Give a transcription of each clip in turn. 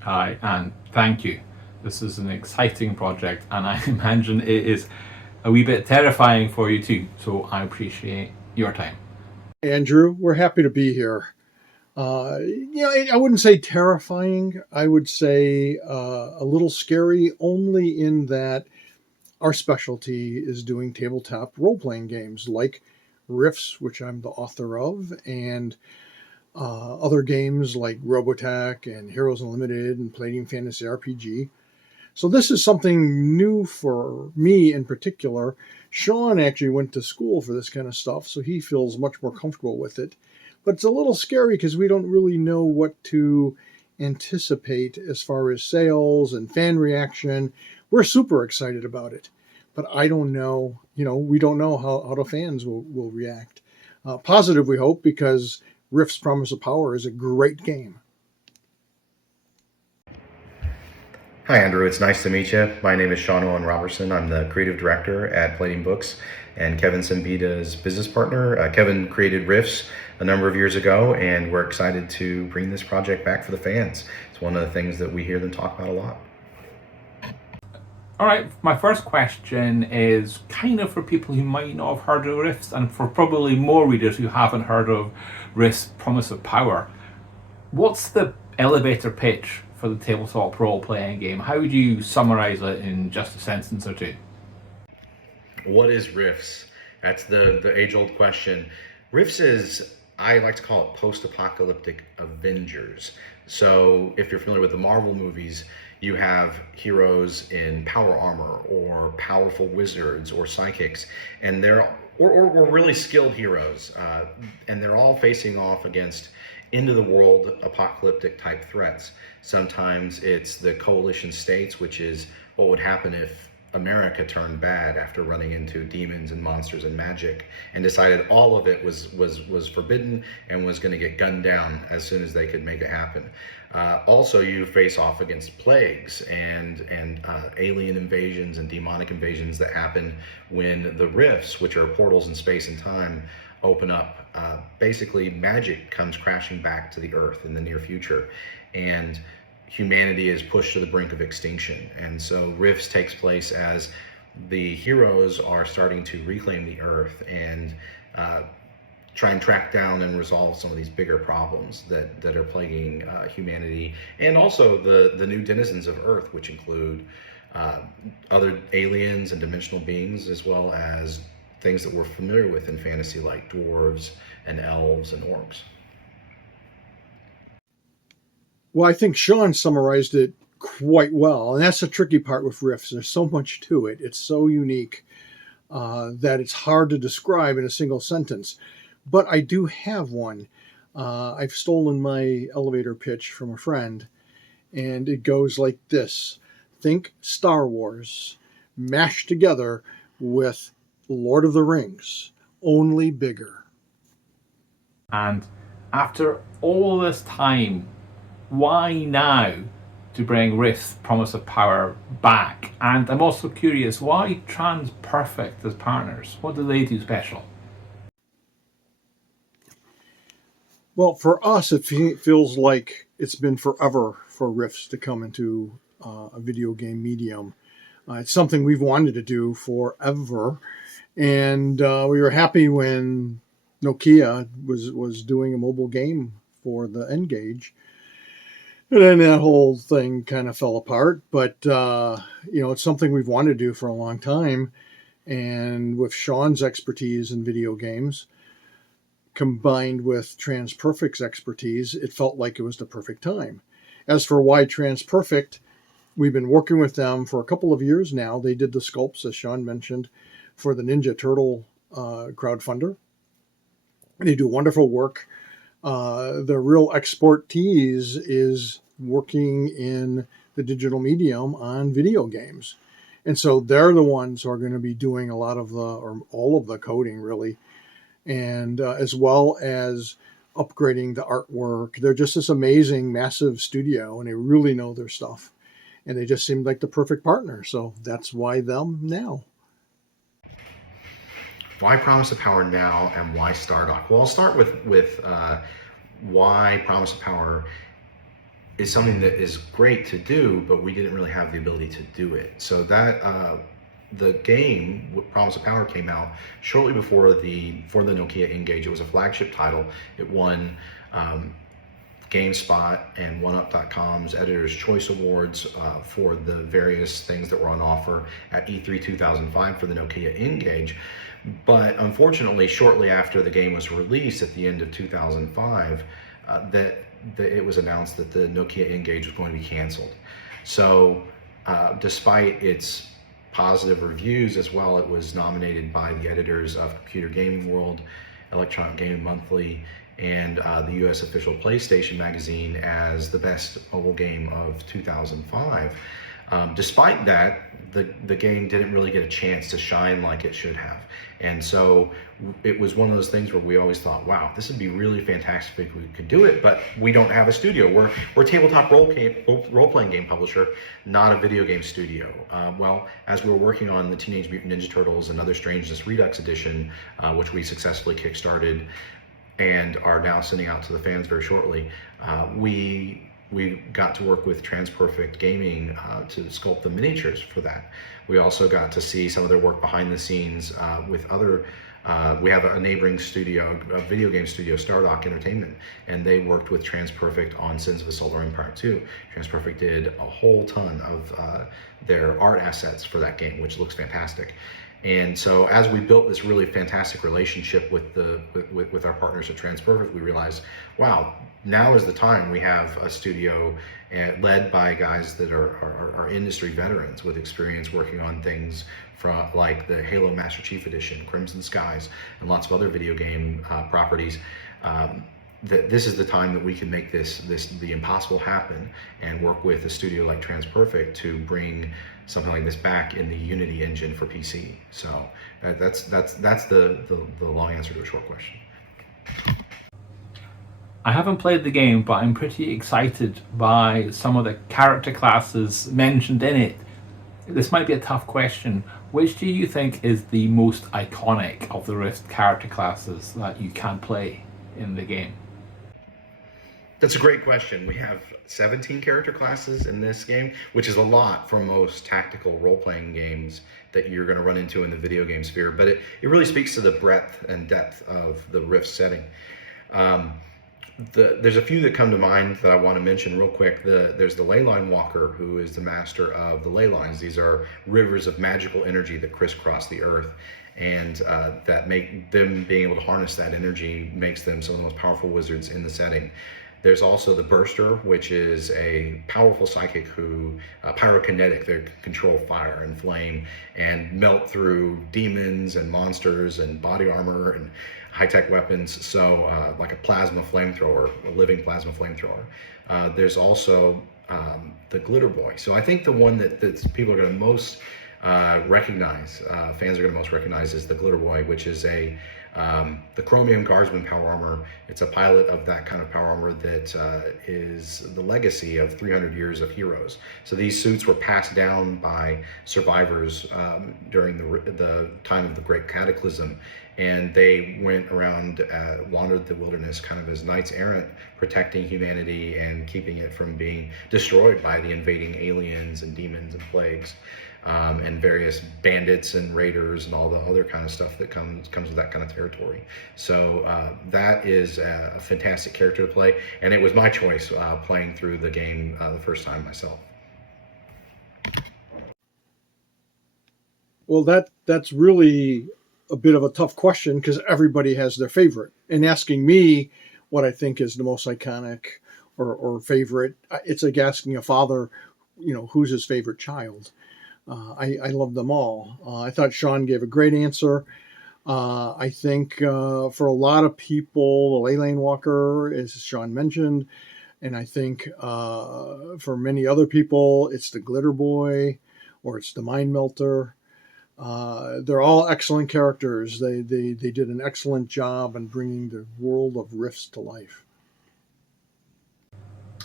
Hi, and thank you. This is an exciting project, and I imagine it is a wee bit terrifying for you too. So I appreciate your time. Andrew, we're happy to be here. I wouldn't say terrifying. I would say a little scary, only in that our specialty is doing tabletop role playing games like Rifts, which I'm the author of, and other games like Robotech and Heroes Unlimited and Palladium Fantasy RPG. So this is something new for me in particular. Sean actually went to school for this kind of stuff, so he feels much more comfortable with it. But it's a little scary because we don't really know what to anticipate as far as sales and fan reaction. We're super excited about it, but I don't know. We don't know how the fans will react. Positive, we hope, because Rift's Promise of Power is a great game. Hi, Andrew. It's nice to meet you. My name is Owen Roberson. I'm the creative director at Palladium Books and Kevin Siembieda's business partner. Kevin created Riffs a number of years ago, and we're excited to bring this project back for the fans. It's one of the things that we hear them talk about a lot. All right, my first question is kind of for people who might not have heard of Rifts, and for probably more readers who haven't heard of Rifts Promise of Power. What's the elevator pitch for the tabletop role playing game? How would you summarize it in just a sentence or two? What is Riffs? That's the age-old question. Riffs is, I like to call it post-apocalyptic Avengers. So if you're familiar with the Marvel movies, you have heroes in power armor or powerful wizards or psychics, and they're or really skilled heroes, and they're all facing off against into the world apocalyptic type threats. Sometimes it's the coalition states, which is what would happen if America turned bad after running into demons and monsters and magic, and decided all of it was forbidden and was going to get gunned down as soon as they could make it happen. Also, you face off against plagues and alien invasions and demonic invasions that happen when the rifts, which are portals in space and time, open up. Basically, magic comes crashing back to the Earth in the near future, and humanity is pushed to the brink of extinction. And so Rifts takes place as the heroes are starting to reclaim the Earth and try and track down and resolve some of these bigger problems that are plaguing humanity, and also the new denizens of Earth, which include other aliens and dimensional beings, as well as things that we're familiar with in fantasy like dwarves and elves and orcs. Well, I think Sean summarized it quite well, and that's the tricky part with Rifts. There's so much to it. It's so unique that it's hard to describe in a single sentence. But I do have one. I've stolen my elevator pitch from a friend, and it goes like this. Think Star Wars mashed together with Lord of the Rings, only bigger. And after all this time, why now to bring Rift's Promise of Power back? And I'm also curious, why Trans Perfect as partners? What do they do special? Well, for us, it feels like it's been forever for Rifts to come into a video game medium. It's something we've wanted to do forever, and we were happy when Nokia was doing a mobile game for the N-Gage. And then that whole thing kind of fell apart. But, it's something we've wanted to do for a long time. And with Sean's expertise in video games, combined with TransPerfect's expertise, it felt like it was the perfect time. As for why TransPerfect, we've been working with them for a couple of years now. They did the sculpts, as Sean mentioned, for the Ninja Turtle crowdfunder. They do wonderful work. The real expertise is working in the digital medium on video games. And so they're the ones who are going to be doing a lot of or all of the coding, really, and as well as upgrading the artwork. They're just this amazing, massive studio, and they really know their stuff. And they just seemed like the perfect partner. So that's why them now. Why Promise of Power now, and why Stardock? Well, I'll start with why Promise of Power is something that is great to do, but we didn't really have the ability to do it. So that the game Promise of Power came out shortly before the Nokia Engage. It was a flagship title. It won GameSpot and OneUp.com's Editor's Choice Awards for the various things that were on offer at E3 2005 for the Nokia Engage. But unfortunately, shortly after the game was released at the end of 2005, it was announced that the Nokia Engage was going to be canceled. So despite its positive reviews as well, it was nominated by the editors of Computer Gaming World, Electronic Gaming Monthly, and the US official PlayStation magazine as the best mobile game of 2005. Despite that, the game didn't really get a chance to shine like it should have. And so it was one of those things where we always thought, wow, this would be really fantastic if we could do it, but we don't have a studio. We're a tabletop role-playing game publisher, not a video game studio. Well, as we were working on the Teenage Mutant Ninja Turtles and Other Strangeness Redux Edition, which we successfully kickstarted and are now sending out to the fans very shortly, we got to work with TransPerfect Gaming to sculpt the miniatures for that. We also got to see some of their work behind the scenes with other, we have a neighboring studio, a video game studio, Stardock Entertainment, and they worked with TransPerfect on Sins of a Solar Empire 2. TransPerfect did a whole ton of their art assets for that game, which looks fantastic. And so as we built this really fantastic relationship with our partners at TransPerfect, we realized, wow, now is the time. We have a studio led by guys that are industry veterans with experience working on things from like the Halo Master Chief Edition, Crimson Skies, and lots of other video game properties. This is the time that we can make the impossible happen and work with a studio like TransPerfect to bring something like this back in the Unity engine for PC. So that's the long answer to a short question. I haven't played the game, but I'm pretty excited by some of the character classes mentioned in it. This might be a tough question. Which do you think is the most iconic of the Rift character classes that you can play in the game? That's a great question. We have 17 character classes in this game, which is a lot for most tactical role-playing games that you're going to run into in the video game sphere, but it really speaks to the breadth and depth of the Rift setting. There's a few that come to mind that I want to mention real quick. There's the Leyline Walker, who is the master of the ley lines. These are rivers of magical energy that crisscross the earth, and that make them being able to harness that energy makes them some of the most powerful wizards in the setting. There's also the Burster, which is a powerful psychic who, pyrokinetic, they control fire and flame and melt through demons and monsters and body armor and high-tech weapons, so like a plasma flamethrower, a living plasma flamethrower. There's also the Glitter Boy. So I think the one that people are going to most recognize, fans are going to most recognize, is the Glitter Boy, which is the Chromium Guardsman power armor. It's a pilot of that kind of power armor that is the legacy of 300 years of heroes. So these suits were passed down by survivors during the time of the Great Cataclysm, and they went around, wandered the wilderness kind of as knights errant, protecting humanity and keeping it from being destroyed by the invading aliens and demons and plagues. And various bandits and raiders and all the other kind of stuff that comes with that kind of territory. So that is a fantastic character to play, and it was my choice playing through the game the first time myself. Well, that's really a bit of a tough question because everybody has their favorite. And asking me what I think is the most iconic or favorite, it's like asking a father, who's his favorite child. I love them all. I thought Sean gave a great answer. I think for a lot of people, the Leyline Walker, as Sean mentioned, and I think for many other people, it's the Glitter Boy or it's the Mind Melter. They're all excellent characters. They did an excellent job in bringing the world of Rifts to life.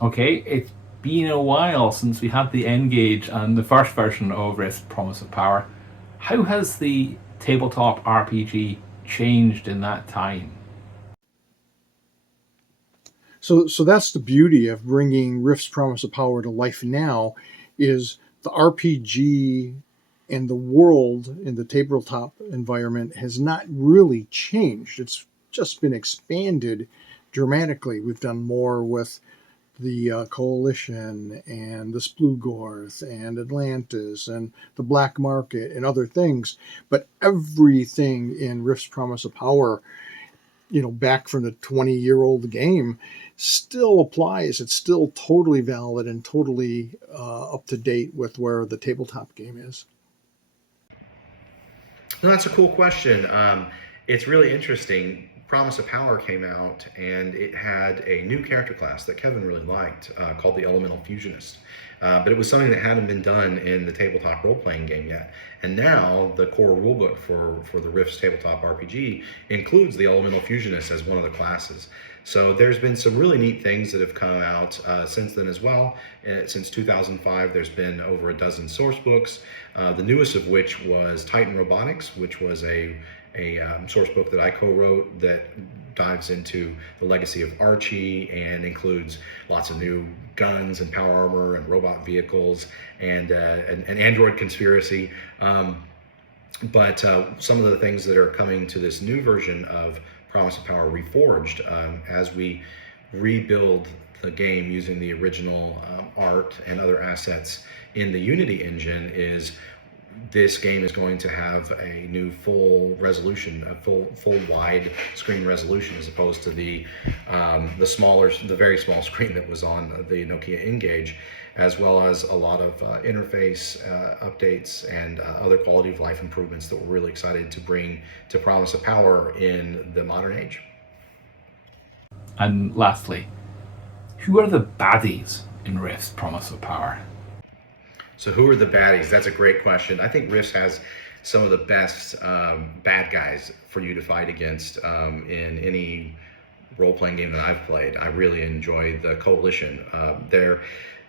Okay, it's been a while since we had the N-Gage and the first version of Rift Promise of Power. How has the tabletop RPG changed in that time? So that's the beauty of bringing Rift's Promise of Power to life now, is the RPG and the world in the tabletop environment has not really changed. It's just been expanded dramatically. We've done more with the Coalition and the Splugorth and Atlantis and the Black Market and other things. But everything in Rift's Promise of Power, back from the 20-year-old game, still applies. It's still totally valid and totally up to date with where the tabletop game is. No, that's a cool question. It's really interesting. Promise of Power came out, and it had a new character class that Kevin really liked, called the Elemental Fusionist. But it was something that hadn't been done in the tabletop role-playing game yet. And now the core rulebook for the Rift's tabletop RPG includes the Elemental Fusionist as one of the classes. So there's been some really neat things that have come out since then as well. Since 2005, there's been over a dozen source books, the newest of which was Titan Robotics, which was a source book that I co-wrote that dives into the legacy of Archie and includes lots of new guns and power armor and robot vehicles and an android conspiracy. But some of the things that are coming to this new version of Promise of Power Reforged, as we rebuild the game using the original art and other assets in the Unity engine, is this game is going to have a new full resolution, a full wide screen resolution, as opposed to the very small screen that was on the Nokia N-Gage, as well as a lot of interface updates and other quality of life improvements that we're really excited to bring to Promise of Power in the modern age. And lastly, who are the baddies in Rift's Promise of Power? So who are the baddies? That's a great question. I think Rifts has some of the best bad guys for you to fight against in any role-playing game that I've played. I really enjoy the Coalition. They're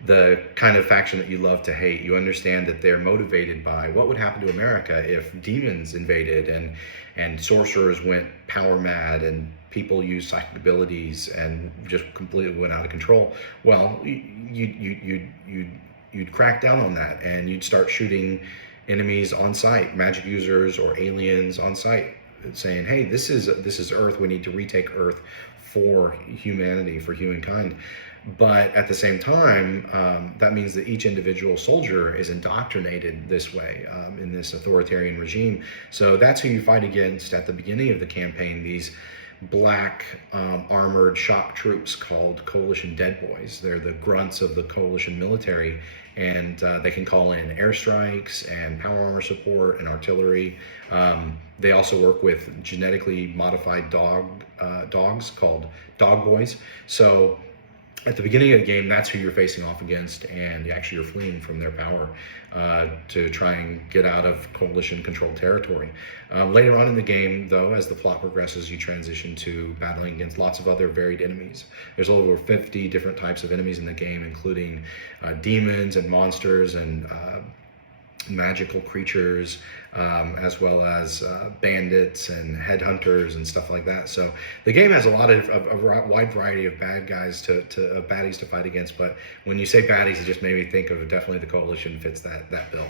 the kind of faction that you love to hate. You understand that they're motivated by what would happen to America if demons invaded and sorcerers went power mad and people used psychic abilities and just completely went out of control. Well, you'd crack down on that and you'd start shooting enemies on sight, magic users or aliens on sight, saying, hey, this is Earth, we need to retake Earth for humanity, for humankind. But at the same time, that means that each individual soldier is indoctrinated this way, in this authoritarian regime. So that's who you fight against at the beginning of the campaign, these black armored shock troops called Coalition Dead Boys. They're the grunts of the Coalition military, and they can call in airstrikes and power armor support and artillery. They also work with genetically modified dogs called Dog Boys. So at the beginning of the game, that's who you're facing off against, and actually you're fleeing from their power to try and get out of Coalition-controlled territory. Later on in the game, though, as the plot progresses, you transition to battling against lots of other varied enemies. There's over 50 different types of enemies in the game, including demons and monsters and magical creatures, as well as bandits and headhunters and stuff like that. So the game has a lot of a wide variety of bad guys baddies to fight against. But when you say baddies, it just made me think of definitely the Coalition fits that bill.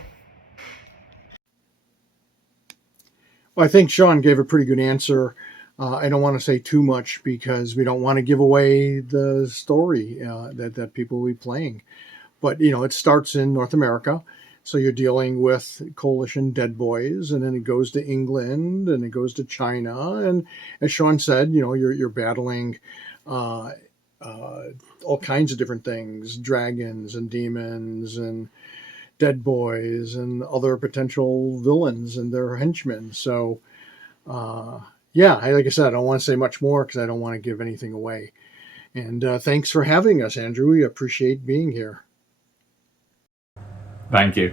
Well, I think Sean gave a pretty good answer. I don't want to say too much because we don't want to give away the story that people will be playing. But, it starts in North America. So you're dealing with Coalition Dead Boys, and then it goes to England, and it goes to China, and as Sean said, you're battling all kinds of different things: dragons and demons and dead boys and other potential villains and their henchmen. So, like I said, I don't want to say much more because I don't want to give anything away. And thanks for having us, Andrew. We appreciate being here. Thank you.